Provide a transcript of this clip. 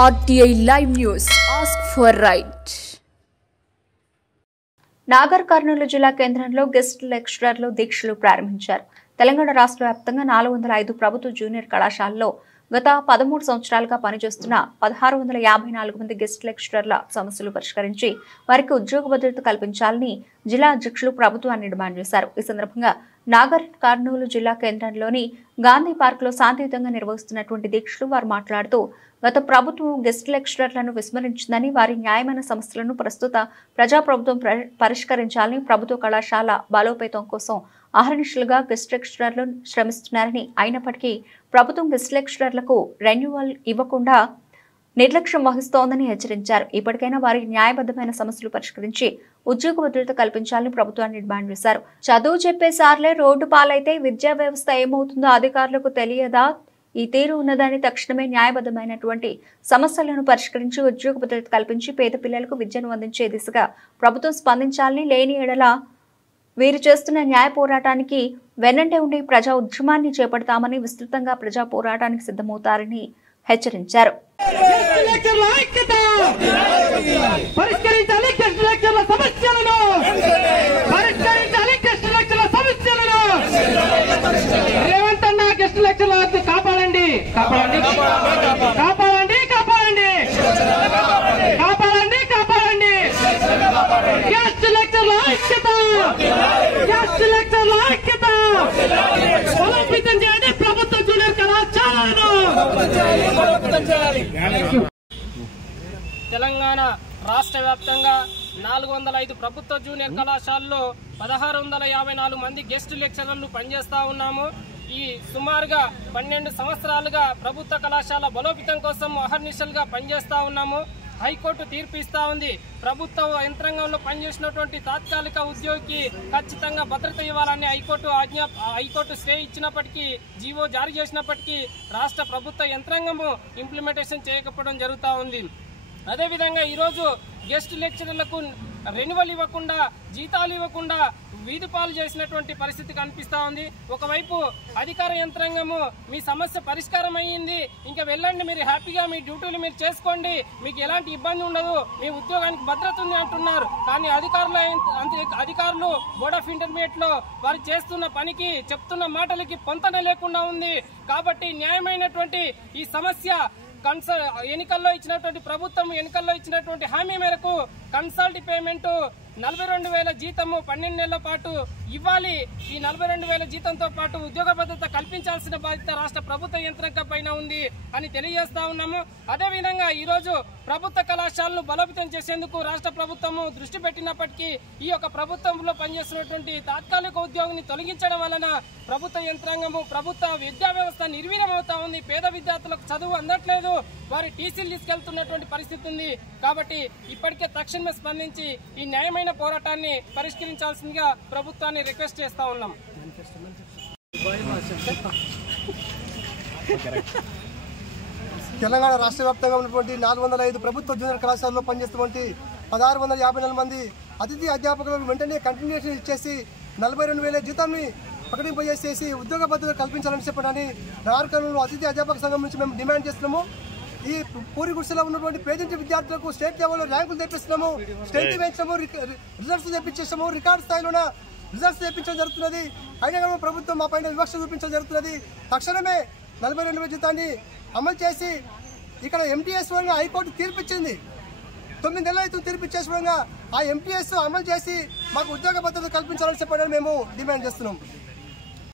RTI Live News. Ask for right. Nagar Kurnool జిల్లా కేంద్రంలో guest లెక్చరర్లు దీక్షలు ప్రారంభించారు. తెలంగాణ రాష్ట్ర వ్యాప్తంగా 405 ప్రభుత్వ జూనియర్ కళాశాలలో గత 13 సంవత్సరాలుగా పనిచేస్తున్న 1654 మంది గెస్ట్ లెక్చరర్ల సమస్యలు పరిష్కరించి వారికి ఉద్యోగ భద్రత కల్పించాలని జిల్లా అధ్యక్షులు ప్రభుత్వాన్ని డిమాండ్ చేశారు. ఈ సందర్భంగా నాగర్ కర్నూలు జిల్లా కేంద్రంలోని గాంధీ పార్క్ లో శాంతియుతంగా నిర్వహిస్తున్నటువంటి దీక్షలు వారు మాట్లాడుతూ గత ప్రభుత్వం గెస్ట్ లెక్చరర్లను విస్మరించిందని, వారి న్యాయమైన సమస్యలను ప్రస్తుత ప్రజాప్రభుత్వం పరిష్కరించాలని, ప్రభుత్వ కళాశాల బలోపేతం కోసం అహర్నిశలుగా గెస్ట్ లెక్చరర్లు శ్రమిస్తున్నారని, అయినప్పటికీ ప్రభుత్వం గెస్ట్ లెక్చరర్లకు రెన్యువల్ ఇవ్వకుండా నిర్లక్ష్యం వహిస్తోందని హెచ్చరించారు. ఇప్పటికైనా వారి న్యాయబద్ధమైన సమస్యలు పరిష్కరించి ఉద్యోగ భద్రత కల్పించాలని ప్రభుత్వాన్ని డిమాండ్ చేశారు. చదువు చెప్పే సార్లే రోడ్డు పాలైతే విద్యా వ్యవస్థ ఏమవుతుందో అధికారులకు తెలియదా? ఈ తీరు ఉన్నదని తక్షణమే న్యాయబద్ధమైనటువంటి సమస్యలను పరిష్కరించి ఉద్యోగ భద్రత కల్పించి పేద పిల్లలకు విద్యను అందించే దిశగా ప్రభుత్వం స్పందించాలని, లేని ఎడల వీరు చేస్తున్న న్యాయ పోరాటానికి వెన్నంటే ఉండి ప్రజా ఉద్యమాన్ని చేపడతామని, విస్తృతంగా ప్రజా పోరాటానికి సిద్ధమవుతారని హెచ్చరించారు. కాపాడండి కాపాడండి కాపాడండి కాపాడండి కాపాడండి కాపాడండి గెస్ట్ లెక్చరర్ల ఐక్యత, గెస్ట్ లెక్చరర్ల ఐక్యత, బలోపేతం చేయండి ప్రభుత్వ జూనియర్ కళాశాలను. తెలంగాణ రాష్ట్ర వ్యాప్తంగా 405 ప్రభుత్వ జూనియర్ కళాశాలలో 1654 మంది గెస్ట్ లెక్చరర్లు పనిచేస్తా ఉన్నాము. ఈ సుమారుగా 12 సంవత్సరాలుగా ప్రభుత్వ కళాశాల బలోపేతం కోసం అహర్నిశలుగా పనిచేస్తా ఉన్నాము. హైకోర్టు తీర్పు ఇస్తా ఉంది. ప్రభుత్వ యంత్రాంగంలో పనిచేసినటువంటి తాత్కాలిక ఉద్యోగికి ఖచ్చితంగా భద్రత ఇవ్వాలని హైకోర్టు స్టే ఇచ్చినప్పటికీ, జీవో జారీ చేసినప్పటికీ రాష్ట్ర ప్రభుత్వ యంత్రాంగము ఇంప్లిమెంటేషన్ చేయకపోవడం జరుగుతూ ఉంది. అదేవిధంగా ఈరోజు గెస్ట్ లెక్చరర్లకు రెన్యువల్ ఇవ్వకుండా, జీతాలు ఇవ్వకుండా వీధి పాలు చేసినటువంటి పరిస్థితి కనిపిస్తా ఉంది. ఒకవైపు అధికార యంత్రాంగము మీ సమస్య పరిష్కారం అయ్యింది, ఇంకా వెళ్ళండి, మీరు హ్యాపీగా మీ డ్యూటీలు మీరు చేసుకోండి, మీకు ఎలాంటి ఇబ్బంది ఉండదు, మీ ఉద్యోగానికి భద్రత ఉంది అంటున్నారు. కానీ అధికారులు బోర్డ్ ఆఫ్ ఇంటర్మీడియట్ లో వారు చేస్తున్న పనికి, చెప్తున్న మాటలకి పొంతన లేకుండా ఉంది. కాబట్టి న్యాయమైనటువంటి ఈ సమస్య ఎన్నికల్లో ఇచ్చినటువంటి ప్రభుత్వం ఎన్నికల్లో ఇచ్చినటువంటి హామీ మేరకు కన్సల్ట్ పేమెంట్ 42,000 జీతము 12 నెలల పాటు ఇవ్వాలి. ఈ 42,000 జీతంతో పాటు ఉద్యోగ భద్రత కల్పించాల్సిన బాధ్యత రాష్ట్ర ప్రభుత్వ యంత్రాంగం పైన ఉంది అని తెలియజేస్తా ఉన్నాము. అదేవిధంగా ఈరోజు ప్రభుత్వ కళాశాలను బలోపేతం చేసేందుకు రాష్ట్ర ప్రభుత్వము దృష్టి పెట్టినప్పటికీ ఈ యొక్క ప్రభుత్వంలో పనిచేస్తున్నటువంటి తాత్కాలిక ఉద్యోగిని తొలగించడం వలన ప్రభుత్వ యంత్రాంగము, ప్రభుత్వ విద్యా వ్యవస్థ నిర్వీర్యమవుతా ఉంది. పేద విద్యార్థులకు చదువు అందట్లేదు, వారి టీసీలు తీసుకెళ్తున్నటువంటి పరిస్థితి ఉంది. కాబట్టి ఇప్పటికే తక్షణమే స్పందించి ఈ న్యాయమైన పోరాటాన్ని పరిష్కరించాల్సిందిగా ప్రభుత్వాన్ని రిక్వెస్ట్ చేస్తా ఉన్నాం. తెలంగాణ రాష్ట్ర వ్యాప్తంగా ఉన్నటువంటి 405 ప్రభుత్వ జూనియర్ కళాశాలలో పనిచేస్తున్నటువంటి 1654 మంది అతిథి అధ్యాపకులకు వెంటనే కంటిన్యూషన్ ఇచ్చేసి 42,000 జీతాన్ని ప్రకటింపజేసేసి ఉద్యోగ భద్రత కల్పించాలని చెప్పడానికి నాగర్ కర్నూలు అతిథి అధ్యాపక సంఘం నుంచి మేము డిమాండ్ చేస్తున్నాము. ఈ పూరి గుడిసెలో ఉన్నటువంటి పేదింటి విద్యార్థులకు స్టేట్ లెవెల్లో ర్యాంకులు తెప్పిస్తున్నాము, స్టేట్ పెంచాము, రిజల్ట్స్ తెప్పించేస్తాము, రికార్డు స్థాయిలోనే రిజల్ట్స్ తెప్పించడం జరుగుతున్నది. అయినా కానీ ప్రభుత్వం మా పైన వివక్ష చూపించడం జరుగుతున్నది. తక్షణమే 42,000 జీతాన్ని అమలు చేసి, ఇక్కడ ఎంటీఎస్ వల్ల హైకోర్టు తీర్పిచ్చింది, 9 నెలల అయితే తీర్పిచ్చేసి ఆ ఎంటీఎస్ అమలు చేసి మాకు ఉద్యోగ భద్రత కల్పించాలని చెప్పడానికి మేము డిమాండ్ చేస్తున్నాం.